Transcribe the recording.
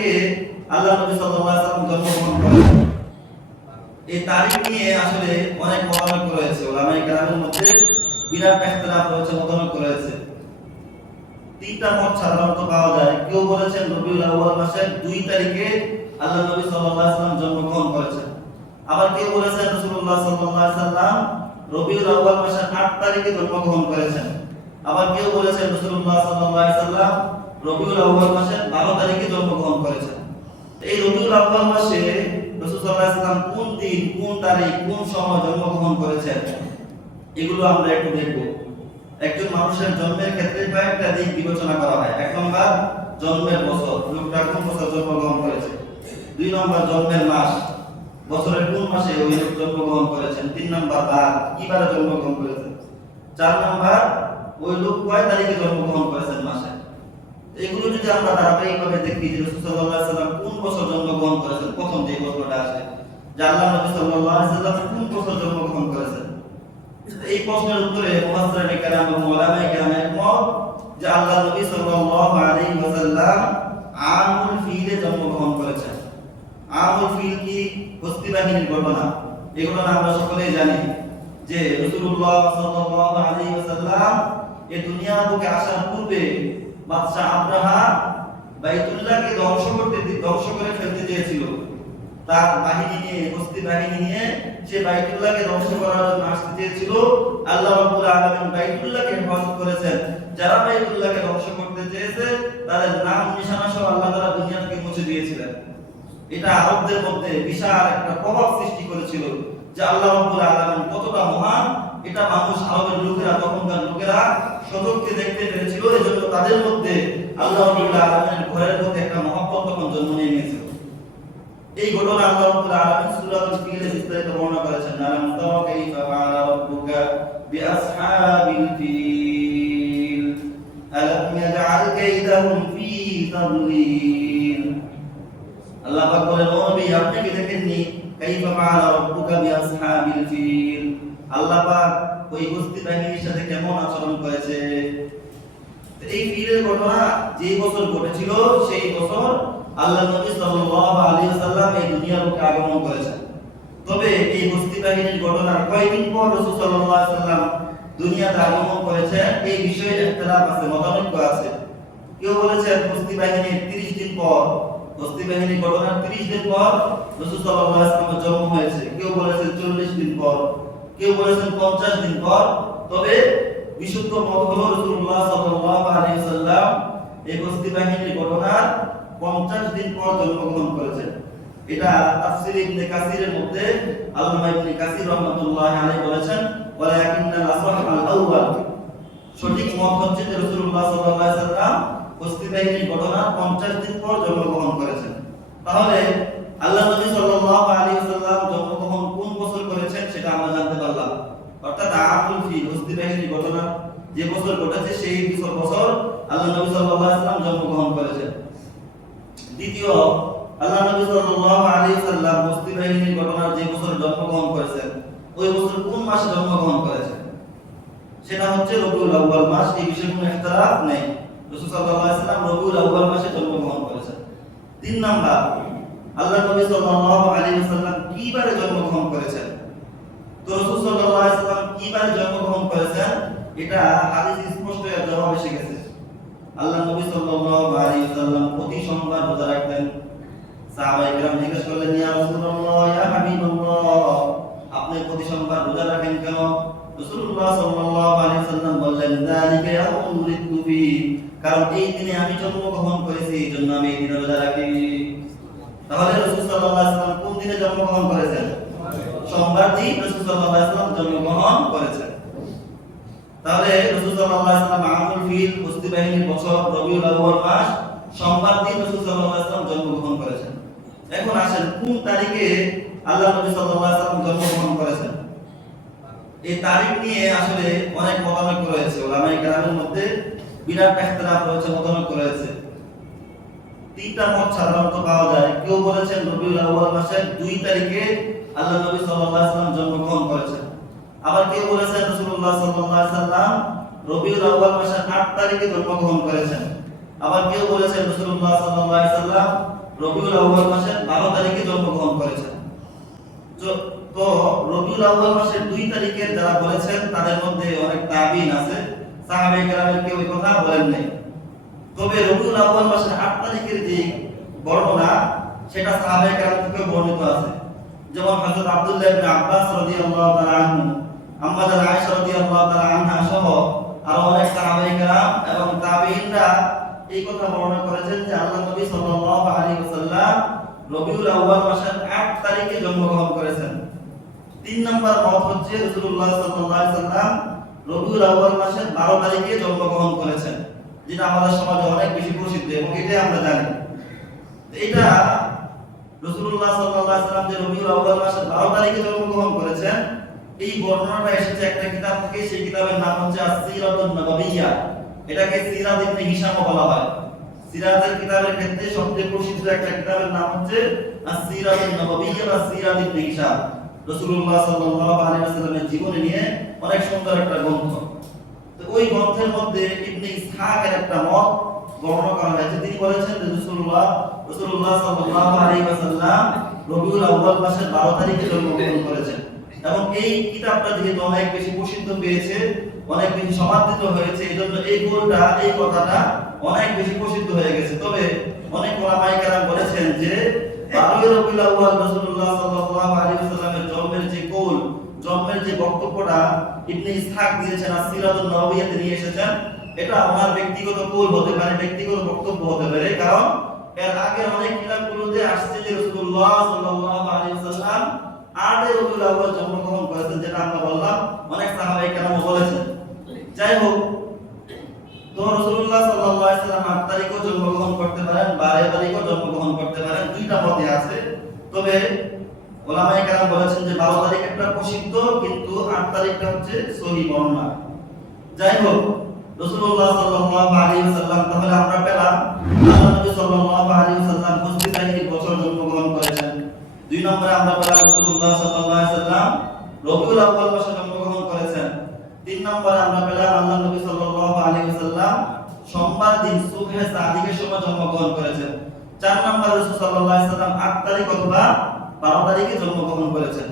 তারিখে আল্লাহ নবী সাল্লাল্লাহু আলাইহি ওয়াসাল্লাম জন্মগ্রহণ করেছেন। এই তারিখ নিয়ে আসলে অনেক মতামত রয়েছে, উলামায়ে কেরামের মধ্যে বিরাট ইখতিলাফ রয়েছে, মতামত রয়েছে। তিনটা মত সাধারণত পাওয়া যায়। কেউ বলেছেন রবিউল আউয়াল মাসের 2 তারিখে আল্লাহ নবী সাল্লাল্লাহু আলাইহি ওয়াসাল্লাম জন্মগ্রহণ করেছেন। আবার কেউ বলেছেন রাসূলুল্লাহ সাল্লাল্লাহু আলাইহি ওয়াসাল্লাম রবিউল আউয়াল মাসের 8 তারিখে জন্মগ্রহণ করেছেন। আবার কেউ বলেছেন রাসূলুল্লাহ সাল্লাল্লাহু আলাইহি ওয়াসাল্লাম রবিউল আউয়াল মাসের 12 তারিখে জন্মগ্রহণ করেছেন। এই রবিউল আউয়াল মাসে রাসূল সাল্লাল্লাহু আলাইহি ওয়াসাল্লাম কোন দিন, কোন তারিখ, কোন সময় জন্মগ্রহণ করেছেন এগুলো আমরা একটু দেখব। একজন মানুষের জন্মের ক্ষেত্রে কয়েকটা দিক বিবেচনা করা হয়। 1 নম্বর জন্মের বছর, লোকটা কোন বছর জন্মগ্রহণ করেছে। 2 নম্বর জন্মের মাস, বছরের কোন মাসে ওই লোক জন্মগ্রহণ করেছেন। 3 নম্বর বার, কি বারে জন্মগ্রহণ করেছেন। 4 নম্বর ওই লোক কয় তারিখে জন্মগ্রহণ করেছেন মাসে। এগুলো যদি আমরা ধারাবাহিকভাবে দেখি যে রাসূল সাল্লাল্লাহু আলাইহি ওয়াসাল্লাম কোন বছর জন্মগ্রহণ করেছেন, প্রথম যে বছরটা আসে যে আল্লাহ নবী সাল্লাল্লাহু আলাইহি ওয়াসাল্লাম কোন বছর জন্মগ্রহণ করেছেন, এই প্রশ্নের উত্তরে মুফাসসিরিনে কেরাম এবং উলামায়ে কেরাম একমত যে আল্লাহ নবী সাল্লাল্লাহু আলাইহি ওয়াসাল্লাম আমুল ফিলে জন্মগ্রহণ করেছেন। আমুল ফিল কি? হস্তি বাহিনীর ঘটনা। এই ঘটনা আমরা সকলেই জানি যে রাসূলুল্লাহ সাল্লাল্লাহু আলাইহি ওয়াসাল্লাম এই দুনিয়া বুকে আসার পূর্বে বাদশা আব্রাহা বাইতুল্লাহকে ধ্বংস করে ফেলতে চেয়েছিল। তার বাহিনী নিয়ে, হস্তি বাহিনী নিয়ে সে বাইতুল্লাহকে ধ্বংস করার জন্য আসতে চেয়েছিল। আল্লাহ রাব্বুল আলামিন বাইতুল্লাহকে হেফাজত করেছেন। যারা বাইতুল্লাহকে ধ্বংস করতে চেয়েছে তাদের নাম নিশানা সহ আল্লাহ তাআলা দুনিয়া থেকে মুছে দিয়েছিলেন। এটা আরবদের মধ্যে বিশাল একটা প্রভাব সৃষ্টি করেছিল যে আল্লাহ রাব্বুল আলামিন কতটা মহান, এটা মানুষ, আরবের লোকেরা, তখনকার লোকেরা সচক্ষে দেখতে পেরেছিল। এজন্য তাদের মধ্যে আল্লাহ রাব্বুল আলামিনের ঘরের মধ্যে একটা মহব্বত তখন জন্ম নিয়ে নিয়েছিল। এই ঘটনা আল্লাহ রাব্বুল আলামিন সূরাতুল ফিলে বিস্তারিত বর্ণনা করেছেন। আলাম তারা কাইফা ফাআলা রাব্বুকা বিআসহাবিল ফিল আলাম ইয়াজআল কাইদাহুম ফি তাদলিল। আল্লাহ পাক বলেন, ও নবী, আপনি কি দেখেননি কাইফা ফাআলা রাব্বুকা বিআসহাবিল ফিল, আল্লাহ পাক ওই হস্তি বাহিনীর সাথে কেমন আচরণ করেছে। এই ফিলের ঘটনা যে বছর ঘটেছিল সেই বছর আল্লাহ নবী সাল্লাল্লাহু আলাইহি ওয়াসাল্লাম এই দুনিয়ার বুকে আগমন করেছেন। তবে এই হস্তি বাহিনীর ঘটনার কয়েকদিন পর রাসূল সাল্লাল্লাহু আলাইহি ওয়াসাল্লাম দুনিয়াতে আগমন করেছেন, এই বিষয়ে ইখতিলাফ আছে, মতানৈক্য আছে। কেউ বলেছেন হস্তি বাহিনীর 30 দিন পর, হস্তি বাহিনীর ঘটনার 30 দিন পর রাসূল সাল্লাল্লাহু আলাইহি ওয়াসাল্লামের জন্ম হয়েছে। কেউ বলেছেন 40 দিন পর, কেউ বলেছেন 50 দিন পর। তবে বিশুদ্ধ মত হলো রাসূলুল্লাহ সাল্লাল্লাহু আলাইহি ওয়াসাল্লাম এই হস্তি বাহিনীর ঘটনার 50 দিন পর জন্মগ্রহণ করেছেন। এটা তাফসীর ইবনে কাসিরের মধ্যে আল্লামা ইবনে কাসির রাহমাতুল্লাহি আলাইহি বলেছেন, ওয়ালাকিন্নাল আসহ আল আউয়াল, সঠিক মত হচ্ছে যে রাসূলুল্লাহ সাল্লাল্লাহু আলাইহি ওয়াসাল্লাম হস্তি বাহিনীর ঘটনা 50 দিন পর জন্মগ্রহণ করেছেন। তাহলে আল্লাহ নবী সাল্লাল্লাহু আলাইহি ওয়াসাল্লাম জন্মগ্রহণ কোন বছর করেছেন সেটা আমরা জানতে পারলাম। অর্থাৎ আমুল ফিল, হস্তি বাহিনীর ঘটনা যে বছর ঘটেছে সেই বছর আল্লাহ নবী সাল্লাল্লাহু আলাইহি ওয়াসাল্লাম জন্মগ্রহণ করেছেন। দ্বিতীয়, আল্লাহ নবী সাল্লাল্লাহু আলাইহি ওয়াসাল্লাম হস্তি বাহিনীর ঘটনার যে বছর জন্মগ্রহণ করেছেন ওই বছর কোন মাসে জন্মগ্রহণ করেছেন সেটা হচ্ছে রবিউল আউয়াল মাস। এই বিষয়ে কোনো ইখতিলাফ নেই, রাসূল সাল্লাল্লাহু আলাইহি ওয়াসাল্লাম রবিউল আউয়াল মাসে জন্মগ্রহণ করেছেন। 3 নাম্বার, আল্লাহ নবী সাল্লাল্লাহু আলাইহি ওয়াসাল্লাম কি বারে জন্মগ্রহণ করেছেন। তো রাসূল সাল্লাল্লাহু আলাইহি ওয়াসাল্লাম কি বারে জন্মগ্রহণ করেছেন এটা হাদিস স্পষ্ট এর জবাব এসে গেছে। আল্লাহ নবী সাল্লাল্লাহু আলাইহি ওয়াসাল্লাম প্রতি সোমবার রোজা রাখতেন। সাহাবায়ে কেরাম জিজ্ঞেস করলেন, ইয়া রাসূলুল্লাহ, ইয়া হাবিবাল্লাহ, আপনি প্রতি সোমবার রোজা রাখেন কেন? রাসূলুল্লাহ সাল্লাল্লাহু আলাইহি ওয়াসাল্লাম বললেন, যালিকা ইয়াউমুল উলিদতু ফি, কারণ এই দিনে আমি জন্মগ্রহণ করেছি, এইজন্য আমি এই দিনে রোজা রাখি। তাহলে রাসূল সাল্লাল্লাহু আলাইহি ওয়াসাল্লাম কোন দিনে জন্মগ্রহণ করেছেন? সোমবার দিন রাসূল সাল্লাল্লাহু আলাইহি ওয়াসাল্লাম জন্মগ্রহণ করেছেন। তাহলে রাসূল সাল্লাল্লাহু আলাইহি ওয়াসাল্লাম আমুল ফিল, হস্তি বাহিনীর বছর, রবিউল আউয়াল মাস, সোমবার দিন রাসূল সাল্লাল্লাহু আলাইহি ওয়াসাল্লাম জন্মগ্রহণ করেছেন। এখন আসেন কোন তারিখে আল্লাহ নবী সাল্লাল্লাহু আলাইহি ওয়াসাল্লাম জন্মগ্রহণ করেছেন। এই তারিখ নিয়ে আসলে অনেক মতানৈক্য রয়েছে, উলামায়ে কেরামের মধ্যে বিরাট ইখতিলাফ রয়েছে, মতানৈক্য রয়েছে। তিনটা মত সাধারণত পাওয়া যায়। কেউ বলেছেন রবিউল আউয়াল মাসের 2 তারিখে আল্লাহ নবী সাল্লাল্লাহু আলাইহি ওয়াসাল্লাম জন্মগ্রহণ করেছেন। আবার কেউ বলেছেন রাসূলুল্লাহ সাল্লাল্লাহু আলাইহি ওয়াসাল্লাম রবিউল আউয়াল মাসের 8 তারিখে জন্মগ্রহণ করেছেন। আবার কেউ বলেছেন রাসূলুল্লাহ সাল্লাল্লাহু আলাইহি ওয়াসাল্লাম রবিউল আউয়াল মাসের 12 তারিখে জন্মগ্রহণ করেছেন। তো রবিউল আউয়াল মাসের 2 তারিখে যারা বলেছেন তাদের মধ্যে অনেক তাবিঈন আছে, সাহাবায়ে কেরামের কেউ এই কথা বলেন নাই। তবে রবিউল আউয়াল মাসের 8 তারিখের যে বর্ণনা সেটা সাহাবায়ে কেরাম থেকে বর্ণিত আছে। যেমন হযরত আব্দুল্লাহ ইবনে আব্বাস রাদিয়াল্লাহু তাআলা আনহু, আম্মা জান আয়েশা রাদিয়াল্লাহু তাআলা আনহা সহ আরো অনেক সাহাবায়ে কেরাম এবং তাবিঈনরা এই কথা বর্ণনা করেছেন যে আল্লাহ নবী সাল্লাল্লাহু আলাইহি ওয়াসাল্লাম রবিউল আউয়াল মাসের 8 তারিখে জন্মগ্রহণ করেছেন। 3 নম্বর মত হচ্ছে রাসূলুল্লাহ সাল্লাল্লাহু আলাইহি ওয়াসাল্লাম রবিউল আউয়াল মাসের 12 তারিখে জন্মগ্রহণ করেছেন, যেটা আমাদের সমাজে অনেক বেশি প্রসিদ্ধ এবং এটাই আমরা জানি। এটা রাসূলুল্লাহ সাল্লাল্লাহু আলাইহি ওয়াসাল্লাম যে রবিউল আউয়াল মাসের 12 তারিখে জন্মগ্রহণ করেছেন, এই বর্ণনাটা এসেছে একটা কিতাব থেকে। সেই কিতাবের নাম হচ্ছে আস-সীরাতুন নাবাবিয়্যা। এটাকে সীরাত ইবনে হিশাম বলা হয়। সীরাতের কিতাবের ক্ষেত্রে সবচেয়ে প্রসিদ্ধ একটা কিতাবের নাম হচ্ছে আস-সীরাতুন নাবাবিয়্যা বা সীরাত ইবনে হিশাম। রাসূলুল্লাহ সাল্লাল্লাহু আলাইহি ওয়াসাল্লামের জীবনী নিয়ে অনেক সুন্দর একটা গ্রন্থ। তো ওই গ্রন্থের মধ্যে ইবনে ইসহাকের একটা মত বর্ণনা করা হয়েছে। তিনি বলেছেন যে রাসূলুল্লাহ সাল্লাল্লাহু আলাইহি ওয়াসাল্লাম রবিউল আউয়াল মাসের 12 তারিখে জন্মগ্রহণ করেছেন এবং এই কিতাবটা যেহেতু অনেক বেশি প্রসিদ্ধ পেয়েছে, অনেক বেশি সমাদৃত হয়েছে, এজন্য এই কথাটা অনেক বেশি প্রসিদ্ধ হয়ে গেছে। তবে অনেক ওলামায়ে কেরাম বলেছেন যে 12 রবিউল আউয়াল রাসূলুল্লাহ সাল্লাল্লাহু আলাইহি ওয়াসাল্লামের জন্মের যে বক্তব্যটা ইবনে ইসহাক দিয়েছেন আস-সীরাতুন নাবাবিয়্যাতে নিয়ে এসেছেন, এটা ওনার ব্যক্তিগত কৌল হতে পারে, ব্যক্তিগত বক্তব্য হতে পারে। কারণ এর আগে অনেক কিতাবগুলোতে আসছে যে রাসূলুল্লাহ সাল্লাল্লাহু আলাইহি ওয়াসাল্লাম 8 রবিউল আউয়াল জন্মগ্রহণ করেছেন, যেটা আমরা বললাম অনেক সাহাবায়ে কেরাম বলেছেন। যাই হোক, তো রাসূলুল্লাহ সাল্লাল্লাহু আলাইহি ওয়াসাল্লাম 8 তারিখেও জন্মগ্রহণ করতে পারেন, 12 তারিখেও জন্মগ্রহণ করতে পারেন, দুইটা মতই আছে। তবে ওলামায়ে কেরাম বলেছেন যে 12 তারিখটা প্রসিদ্ধ, কিন্তু 8 তারিখটা হচ্ছে সহিহ বর্ণনা। যাই হোক, রাসূলুল্লাহ সাল্লাল্লাহু আলাইহি ওয়াসাল্লাম, তাহলে আমরা পেলাম আল্লাহ নবী সাল্লাল্লাহু আলাইহি ওয়াসাল্লাম হজরত বছর জন্মগ্রহণ করেছেন। 2 নম্বরে আমরা পেলাম রাসূলুল্লাহ সাল্লাল্লাহু আলাইহি ওয়াসাল্লাম রবিউল আউয়াল মাসে জন্মগ্রহণ করেছেন। 3 নম্বরে আমরা পেলাম আল্লাহ নবী সাল্লাল্লাহু আলাইহি ওয়াসাল্লাম সোমবার দিন সুবহে সাদিকের সময় জন্মগ্রহণ করেছেন। 4 নম্বরে রাসূল সাল্লাল্লাহু আলাইহি ওয়াসাল্লাম 8 তারিখ অথবা 12 তারিখে জন্মগ্রহণ করেছেন।